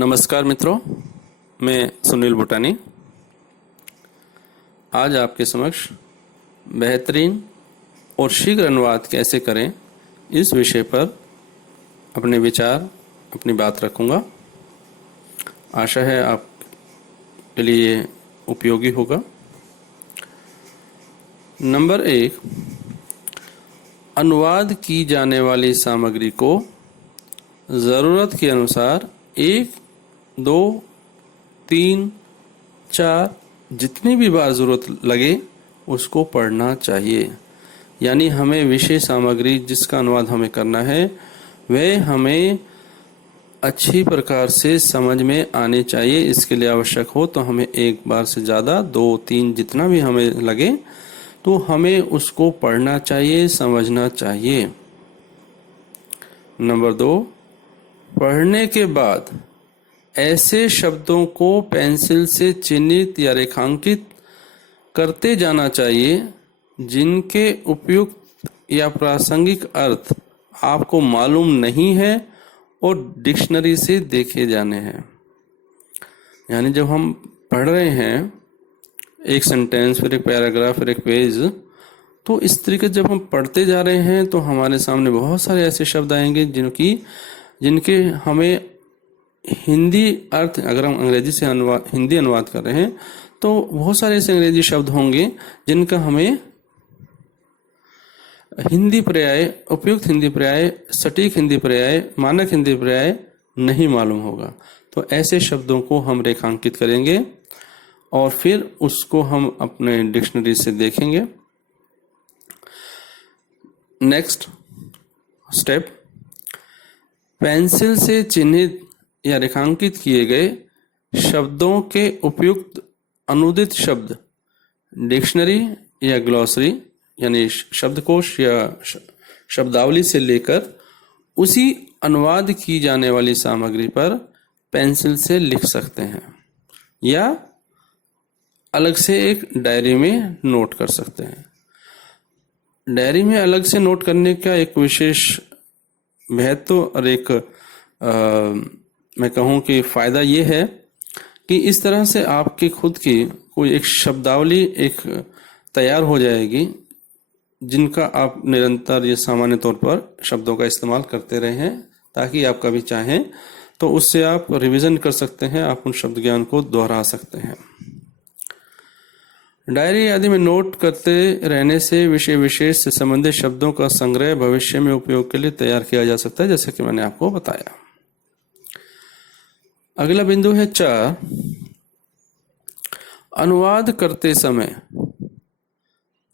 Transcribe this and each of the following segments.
नमस्कार मित्रों, मैं सुनील भूटानी आज आपके समक्ष बेहतरीन और शीघ्र अनुवाद कैसे करें इस विषय पर अपने विचार, अपनी बात रखूंगा। आशा है आपके लिए उपयोगी होगा। नंबर 1, अनुवाद की जाने वाली सामग्री को ज़रूरत के अनुसार 1, 2, 3, 4 जितनी भी बार ज़रूरत लगे उसको पढ़ना चाहिए। यानी हमें विषय सामग्री जिसका अनुवाद हमें करना है वह हमें अच्छी प्रकार से समझ में आनी चाहिए। इसके लिए आवश्यक हो तो हमें एक बार से ज़्यादा 2, 3 जितना भी हमें लगे तो हमें उसको पढ़ना चाहिए, समझना चाहिए। नंबर 2, पढ़ने के बाद ऐसे शब्दों को पेंसिल से चिन्हित या रेखांकित करते जाना चाहिए जिनके उपयुक्त या प्रासंगिक अर्थ आपको मालूम नहीं है और डिक्शनरी से देखे जाने हैं। यानी जब हम पढ़ रहे हैं एक सेंटेंस, फिर एक पैराग्राफ, फिर एक पेज, तो इस तरीके जब हम पढ़ते जा रहे हैं तो हमारे सामने बहुत सारे ऐसे शब्द आएंगे जिनके हमें हिंदी अर्थ, अगर हम अंग्रेजी से हिंदी अनुवाद कर रहे हैं तो बहुत सारे ऐसे अंग्रेजी शब्द होंगे जिनका हमें हिंदी पर्याय, उपयुक्त हिंदी पर्याय, सटीक हिंदी पर्याय, मानक हिंदी पर्याय नहीं मालूम होगा। तो ऐसे शब्दों को हम रेखांकित करेंगे और फिर उसको हम अपने डिक्शनरी से देखेंगे। नेक्स्ट स्टेप, पेंसिल से चिन्हित या रेखांकित किए गए शब्दों के उपयुक्त अनुदित शब्द डिक्शनरी या ग्लॉसरी यानी शब्दकोश या शब्दावली से लेकर उसी अनुवाद की जाने वाली सामग्री पर पेंसिल से लिख सकते हैं या अलग से एक डायरी में नोट कर सकते हैं। डायरी में अलग से नोट करने का एक विशेष महत्व और एक मैं कहूँ कि फ़ायदा ये है कि इस तरह से आपकी खुद की कोई एक शब्दावली एक तैयार हो जाएगी जिनका आप निरंतर या सामान्य तौर पर शब्दों का इस्तेमाल करते रहे हैं, ताकि आप कभी चाहें तो उससे आप रिवीजन कर सकते हैं, आप उन शब्द ज्ञान को दोहरा सकते हैं। डायरी आदि में नोट करते रहने से विषय विशेष से संबंधित शब्दों का संग्रह भविष्य में उपयोग के लिए तैयार किया जा सकता है, जैसे कि मैंने आपको बताया। अगला बिंदु है 4, अनुवाद करते समय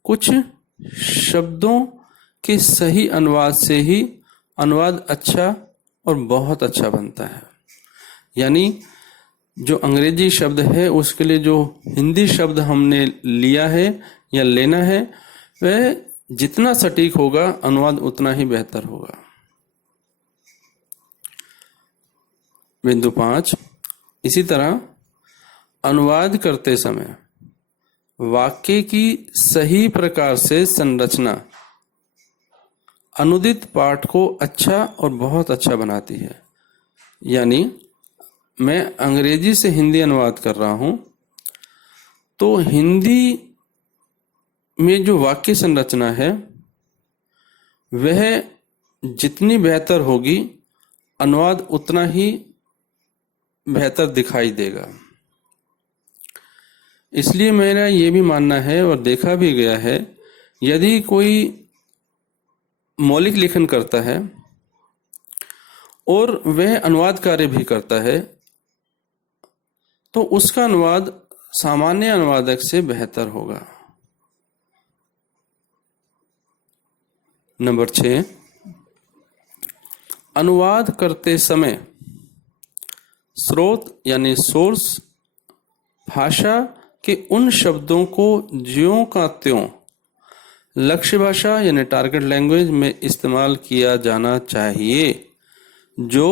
कुछ शब्दों के सही अनुवाद से ही अनुवाद अच्छा और बहुत अच्छा बनता है। यानी जो अंग्रेजी शब्द है उसके लिए जो हिंदी शब्द हमने लिया है या लेना है वह जितना सटीक होगा अनुवाद उतना ही बेहतर होगा। बिंदु 5, इसी तरह अनुवाद करते समय वाक्य की सही प्रकार से संरचना अनुदित पाठ को अच्छा और बहुत अच्छा बनाती है। यानी मैं अंग्रेजी से हिंदी अनुवाद कर रहा हूं तो हिंदी में जो वाक्य संरचना है वह जितनी बेहतर होगी अनुवाद उतना ही बेहतर दिखाई देगा। इसलिए मेरा ये भी मानना है और देखा भी गया है, यदि कोई मौलिक लेखन करता है और वह अनुवाद कार्य भी करता है तो उसका अनुवाद सामान्य अनुवादक से बेहतर होगा। नंबर 6, अनुवाद करते समय स्रोत यानी सोर्स भाषा के उन शब्दों को ज्यों का त्यों लक्ष्य भाषा यानी टारगेट लैंग्वेज में इस्तेमाल किया जाना चाहिए जो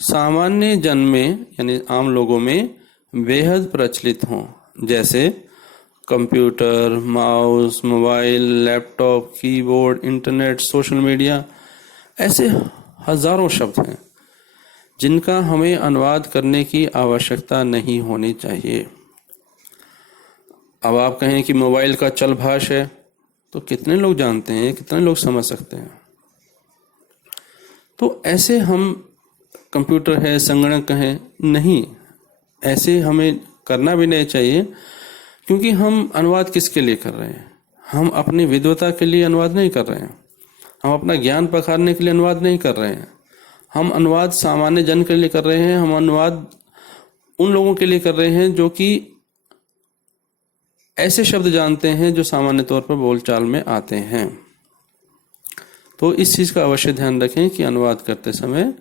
सामान्य जन में यानी आम लोगों में बेहद प्रचलित हों, जैसे computer, mouse, mobile, laptop, keyboard, internet, social media, ऐसे हजारों शब्द हैं जिनका हमें अनुवाद करने की आवश्यकता नहीं होनी चाहिए। अब आप कहें कि मोबाइल का चल भाष है, तो कितने लोग जानते हैं, कितने लोग समझ सकते हैं? तो ऐसे हम कंप्यूटर है, संगणक है, नहीं, ऐसे हमें करना भी नहीं चाहिए, क्योंकि हम अनुवाद किसके लिए कर रहे हैं? हम अपनी विद्वता के लिए अनुवाद नहीं कर रहे हैं, हम अपना ज्ञान पखारने के लिए अनुवाद नहीं कर रहे हैं, हम अनुवाद सामान्य जन के लिए कर रहे हैं, हम अनुवाद उन लोगों के लिए कर रहे हैं जो कि ऐसे शब्द जानते हैं जो सामान्य तौर पर बोलचाल में आते हैं। तो इस चीज़ का अवश्य ध्यान रखें कि अनुवाद करते समय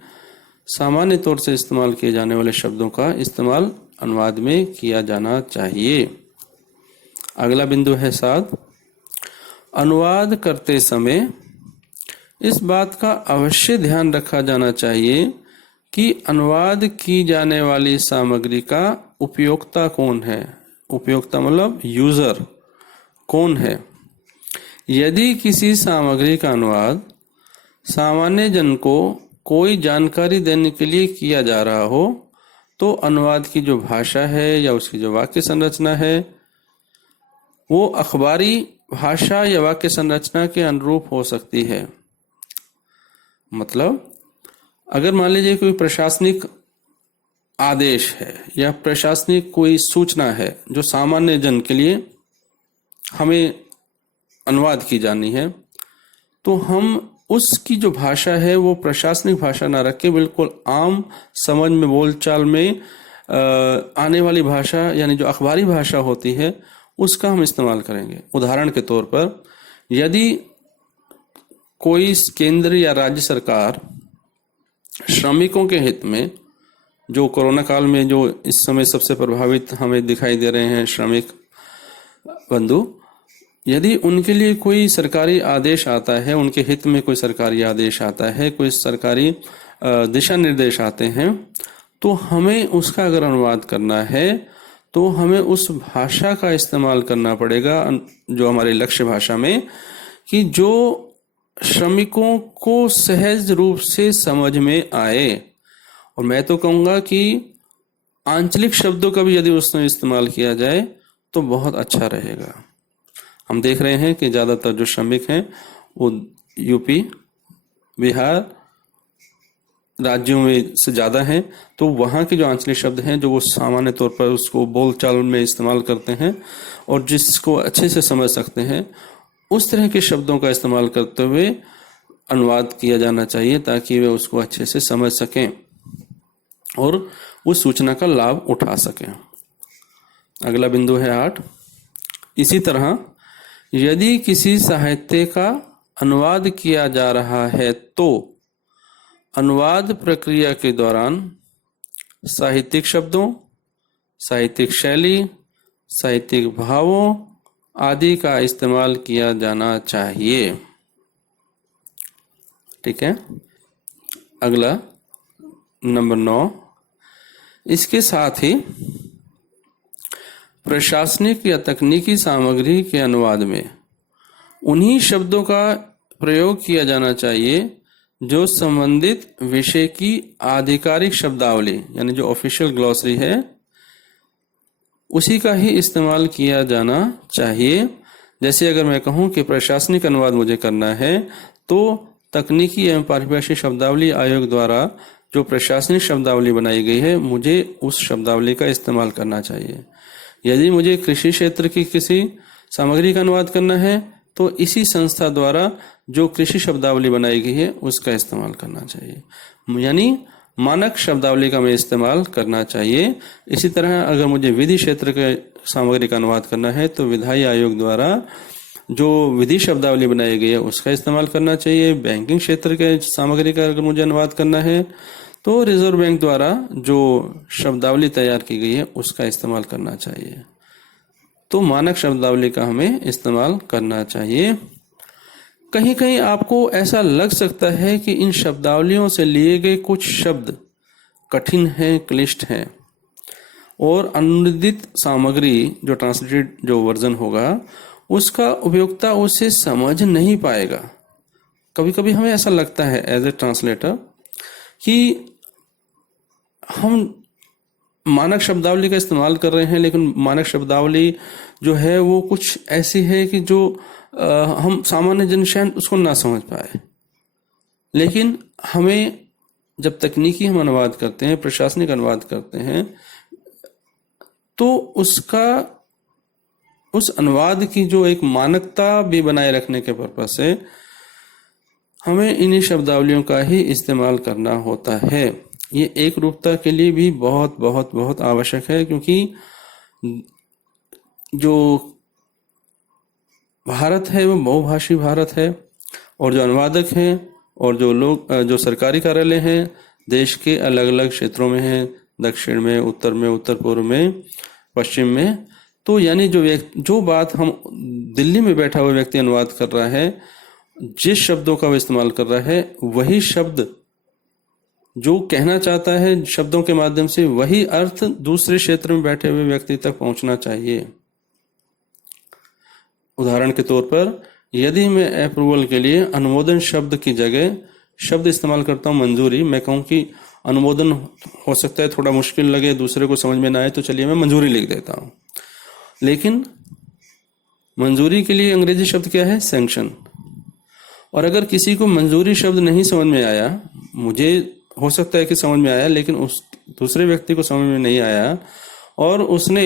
सामान्य तौर से इस्तेमाल किए जाने वाले शब्दों का इस्तेमाल अनुवाद में किया जाना चाहिए। अगला बिंदु है 7, अनुवाद करते समय इस बात का अवश्य ध्यान रखा जाना चाहिए कि अनुवाद की जाने वाली सामग्री का उपयोक्ता कौन है। उपयोक्ता मतलब यूजर कौन है। यदि किसी सामग्री का अनुवाद सामान्य जन को कोई जानकारी देने के लिए किया जा रहा हो, तो अनुवाद की जो भाषा है या उसकी जो वाक्य संरचना है वो अखबारी भाषा या वाक्य संरचना के अनुरूप हो सकती है। मतलब अगर मान लीजिए कोई प्रशासनिक आदेश है या प्रशासनिक कोई सूचना है जो सामान्य जन के लिए हमें अनुवाद की जानी है, तो हम उसकी जो भाषा है वो प्रशासनिक भाषा ना रख के बिल्कुल आम समझ में बोलचाल में आने वाली भाषा यानी जो अखबारी भाषा होती है उसका हम इस्तेमाल करेंगे। उदाहरण के तौर पर यदि कोई केंद्र या राज्य सरकार श्रमिकों के हित में, जो कोरोना काल में जो इस समय सबसे प्रभावित हमें दिखाई दे रहे हैं श्रमिक बंधु, यदि उनके लिए कोई सरकारी आदेश आता है, उनके हित में कोई सरकारी आदेश आता है, कोई सरकारी दिशा निर्देश आते हैं, तो हमें उसका अगर अनुवाद करना है तो हमें उस भाषा का इस्तेमाल करना पड़ेगा जो हमारे लक्ष्य भाषा में, कि जो श्रमिकों को सहज रूप से समझ में आए। और मैं तो कहूँगा कि आंचलिक शब्दों का भी यदि उसमें इस्तेमाल किया जाए तो बहुत अच्छा रहेगा। हम देख रहे हैं कि ज़्यादातर जो श्रमिक हैं वो यूपी, बिहार राज्यों में से ज़्यादा हैं, तो वहाँ के जो आंचलिक शब्द हैं जो वो सामान्य तौर पर उसको बोलचाल में इस्तेमाल करते हैं और जिसको अच्छे से समझ सकते हैं, उस तरह के शब्दों का इस्तेमाल करते हुए अनुवाद किया जाना चाहिए ताकि वे उसको अच्छे से समझ सकें और उस सूचना का लाभ उठा सकें। अगला बिंदु है 8, इसी तरह यदि किसी साहित्य का अनुवाद किया जा रहा है तो अनुवाद प्रक्रिया के दौरान साहित्यिक शब्दों, साहित्यिक शैली, साहित्यिक भावों आदि का इस्तेमाल किया जाना चाहिए। ठीक है। अगला नंबर 9, इसके साथ ही प्रशासनिक या तकनीकी सामग्री के अनुवाद में उन्हीं शब्दों का प्रयोग किया जाना चाहिए जो संबंधित विषय की आधिकारिक शब्दावली यानी जो ऑफिशियल ग्लॉसरी है उसी का ही इस्तेमाल किया जाना चाहिए। जैसे अगर मैं कहूँ कि प्रशासनिक अनुवाद मुझे करना है तो तकनीकी एवं पारिभाषिक शब्दावली आयोग द्वारा जो प्रशासनिक शब्दावली बनाई गई है मुझे उस शब्दावली का इस्तेमाल करना चाहिए। यदि मुझे कृषि क्षेत्र की किसी सामग्री का अनुवाद करना है तो इसी संस्था द्वारा जो कृषि शब्दावली बनाई गई है उसका इस्तेमाल करना चाहिए, यानी मानक शब्दावली का हमें इस्तेमाल करना चाहिए। इसी तरह अगर मुझे विधि क्षेत्र के सामग्री का अनुवाद करना है तो विधायी आयोग द्वारा जो विधि शब्दावली बनाई गई है उसका इस्तेमाल करना चाहिए। बैंकिंग क्षेत्र के सामग्री का अगर मुझे अनुवाद करना है तो रिजर्व बैंक द्वारा जो शब्दावली तैयार की गई है उसका इस्तेमाल करना चाहिए। तो मानक शब्दावली का हमें इस्तेमाल करना चाहिए। कहीं कहीं आपको ऐसा लग सकता है कि इन शब्दावलियों से लिए गए कुछ शब्द कठिन हैं, क्लिष्ट हैं और अनुदित सामग्री जो ट्रांसलेटेड जो वर्जन होगा उसका उपयोक्ता उसे समझ नहीं पाएगा। कभी कभी हमें ऐसा लगता है एज ए ट्रांसलेटर कि हम मानक शब्दावली का इस्तेमाल कर रहे हैं, लेकिन मानक शब्दावली जो है वो कुछ ऐसी है कि जो हम सामान्य जन शायद उसको ना समझ पाए। लेकिन हमें जब तकनीकी हम अनुवाद करते हैं, प्रशासनिक अनुवाद करते हैं, तो उस अनुवाद की जो एक मानकता भी बनाए रखने के पर्पस से हमें इन्हीं शब्दावलियों का ही इस्तेमाल करना होता है। ये एक रूपता के लिए भी बहुत बहुत बहुत आवश्यक है, क्योंकि जो भारत है वो बहुभाषी भारत है, और जो अनुवादक हैं और जो लोग जो सरकारी कार्यालय हैं देश के अलग अलग क्षेत्रों में हैं, दक्षिण में, उत्तर में, उत्तर पूर्व में, पश्चिम में। तो यानी जो बात हम दिल्ली में बैठा हुआ व्यक्ति अनुवाद कर रहा है, जिस शब्दों का वो इस्तेमाल कर रहा है, वही शब्द जो कहना चाहता है शब्दों के माध्यम से, वही अर्थ दूसरे क्षेत्र में बैठे हुए व्यक्ति तक पहुंचना चाहिए। उदाहरण के तौर पर, यदि मैं अप्रूवल के लिए अनुमोदन शब्द की जगह शब्द इस्तेमाल करता हूं मंजूरी, मैं कहूं कि अनुमोदन हो सकता है थोड़ा मुश्किल लगे, दूसरे को समझ में ना आए, तो चलिए मैं मंजूरी लिख देता हूं। लेकिन मंजूरी के लिए अंग्रेजी शब्द क्या है? सैंक्शन। और अगर किसी को मंजूरी शब्द नहीं समझ में आया, मुझे हो सकता है कि समझ में आया, लेकिन उस दूसरे व्यक्ति को समझ में नहीं आया, और उसने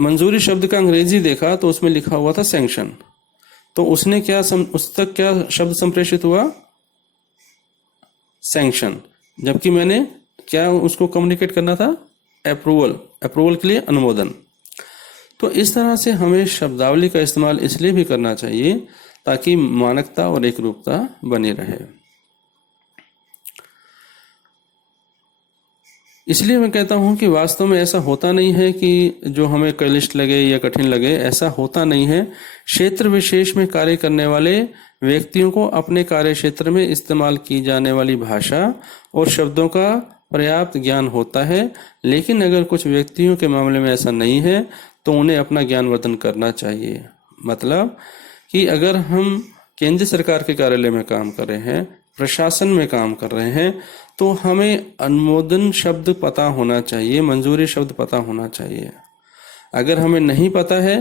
मंजूरी शब्द का अंग्रेजी देखा तो उसमें लिखा हुआ था सैंक्शन, तो उसने उस तक क्या शब्द संप्रेषित हुआ? सैंक्शन। जबकि मैंने क्या उसको कम्युनिकेट करना था? अप्रूवल के लिए अनुमोदन। तो इस तरह से हमें शब्दावली का इस्तेमाल इसलिए भी करना चाहिए ताकि मानकता और एक रूपता बनी रहे। इसलिए मैं कहता हूं कि वास्तव में ऐसा होता नहीं है कि जो हमें क्लिष्ट लगे या कठिन लगे, ऐसा होता नहीं है। क्षेत्र विशेष में कार्य करने वाले व्यक्तियों को अपने कार्य क्षेत्र में इस्तेमाल की जाने वाली भाषा और शब्दों का पर्याप्त ज्ञान होता है, लेकिन अगर कुछ व्यक्तियों के मामले में ऐसा नहीं है तो उन्हें अपना ज्ञानवर्धन करना चाहिए। मतलब कि अगर हम केंद्र सरकार के कार्यालय में काम कर रहे हैं, प्रशासन में काम कर रहे हैं, तो हमें अनुमोदन शब्द पता होना चाहिए, मंजूरी शब्द पता होना चाहिए। अगर हमें नहीं पता है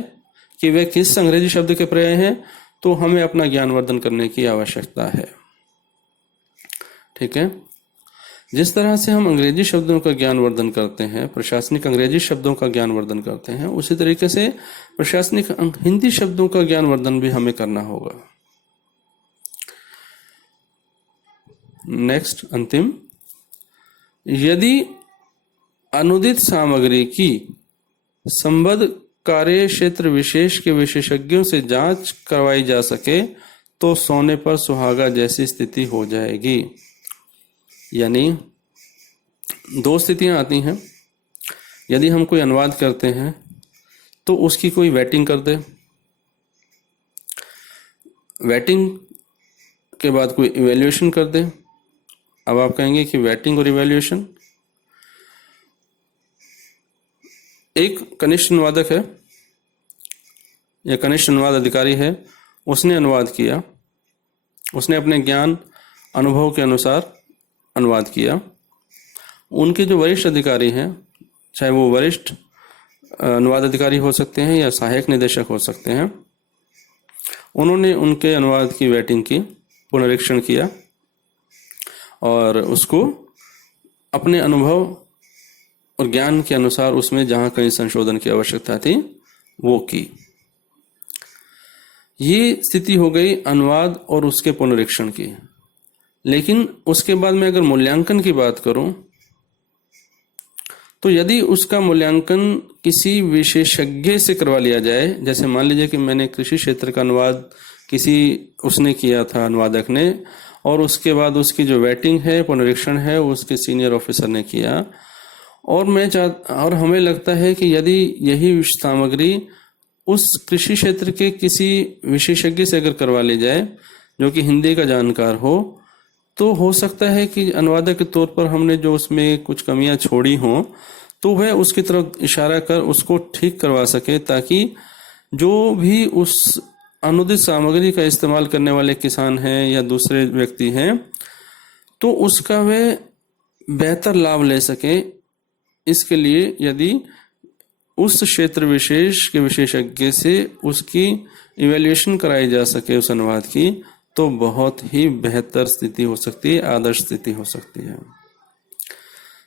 कि वे किस अंग्रेजी शब्द के पर्याय हैं, तो हमें अपना ज्ञानवर्धन करने की आवश्यकता है। ठीक है। जिस तरह से हम अंग्रेजी शब्दों का ज्ञानवर्धन करते हैं, प्रशासनिक अंग्रेजी शब्दों का ज्ञानवर्धन करते हैं, उसी तरीके से प्रशासनिक हिंदी शब्दों का ज्ञानवर्धन भी हमें करना होगा। नेक्स्ट, अंतिम, यदि अनुदित सामग्री की संबद्ध कार्य क्षेत्र विशेष के विशेषज्ञों से जांच करवाई जा सके तो सोने पर सुहागा जैसी स्थिति हो जाएगी। यानी दो स्थितियां आती हैं। यदि हम कोई अनुवाद करते हैं तो उसकी कोई वेटिंग कर दे, वेटिंग के बाद कोई इवैल्यूएशन कर दे। अब आप कहेंगे कि वेटिंग और इवैल्यूएशन, एक कनिष्ठ अनुवादक है या कनिष्ठ अनुवाद अधिकारी है, उसने अनुवाद किया, उसने अपने ज्ञान अनुभव के अनुसार अनुवाद किया। उनके जो वरिष्ठ अधिकारी हैं, चाहे वो वरिष्ठ अनुवाद अधिकारी हो सकते हैं या सहायक निदेशक हो सकते हैं, उन्होंने उनके अनुवाद की वेटिंग की, पुनरीक्षण किया और उसको अपने अनुभव और ज्ञान के अनुसार उसमें जहां कहीं संशोधन की आवश्यकता थी वो की। ये स्थिति हो गई अनुवाद और उसके पुनरीक्षण की। लेकिन उसके बाद मैं अगर मूल्यांकन की बात करूं तो यदि उसका मूल्यांकन किसी विशेषज्ञ से करवा लिया जाए, जैसे मान लीजिए कि मैंने कृषि क्षेत्र का अनुवाद उसने किया था, अनुवादक ने, और उसके बाद उसकी जो वेटिंग है, पुनरीक्षण है, उसके सीनियर ऑफिसर ने किया, और हमें लगता है कि यदि यही सामग्री उस कृषि क्षेत्र के किसी विशेषज्ञ से अगर करवा ली जाए जो कि हिंदी का जानकार हो, तो हो सकता है कि अनुवादक के तौर पर हमने जो उसमें कुछ कमियां छोड़ी हों तो वह उसकी तरफ इशारा कर उसको ठीक करवा सके, ताकि जो भी उस अनुदित सामग्री का इस्तेमाल करने वाले किसान हैं या दूसरे व्यक्ति हैं, तो उसका वह बेहतर लाभ ले सकें, इसके लिए यदि उस क्षेत्र विशेष के विशेषज्ञ से उसकी इवैल्यूएशन कराई जा सके उस अनुवाद की, तो बहुत ही बेहतर स्थिति हो सकती है, आदर्श स्थिति हो सकती है।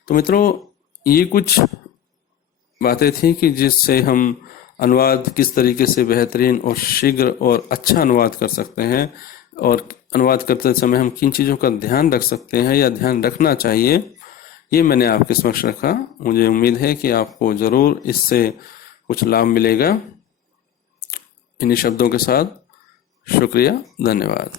तो मित्रों, ये कुछ बातें थी कि जिससे हम अनुवाद किस तरीके से बेहतरीन और शीघ्र और अच्छा अनुवाद कर सकते हैं, और अनुवाद करते समय हम किन चीज़ों का ध्यान रख सकते हैं या ध्यान रखना चाहिए, ये मैंने आपके समक्ष रखा। मुझे उम्मीद है कि आपको ज़रूर इससे कुछ लाभ मिलेगा। इन्हीं शब्दों के साथ शुक्रिया, धन्यवाद।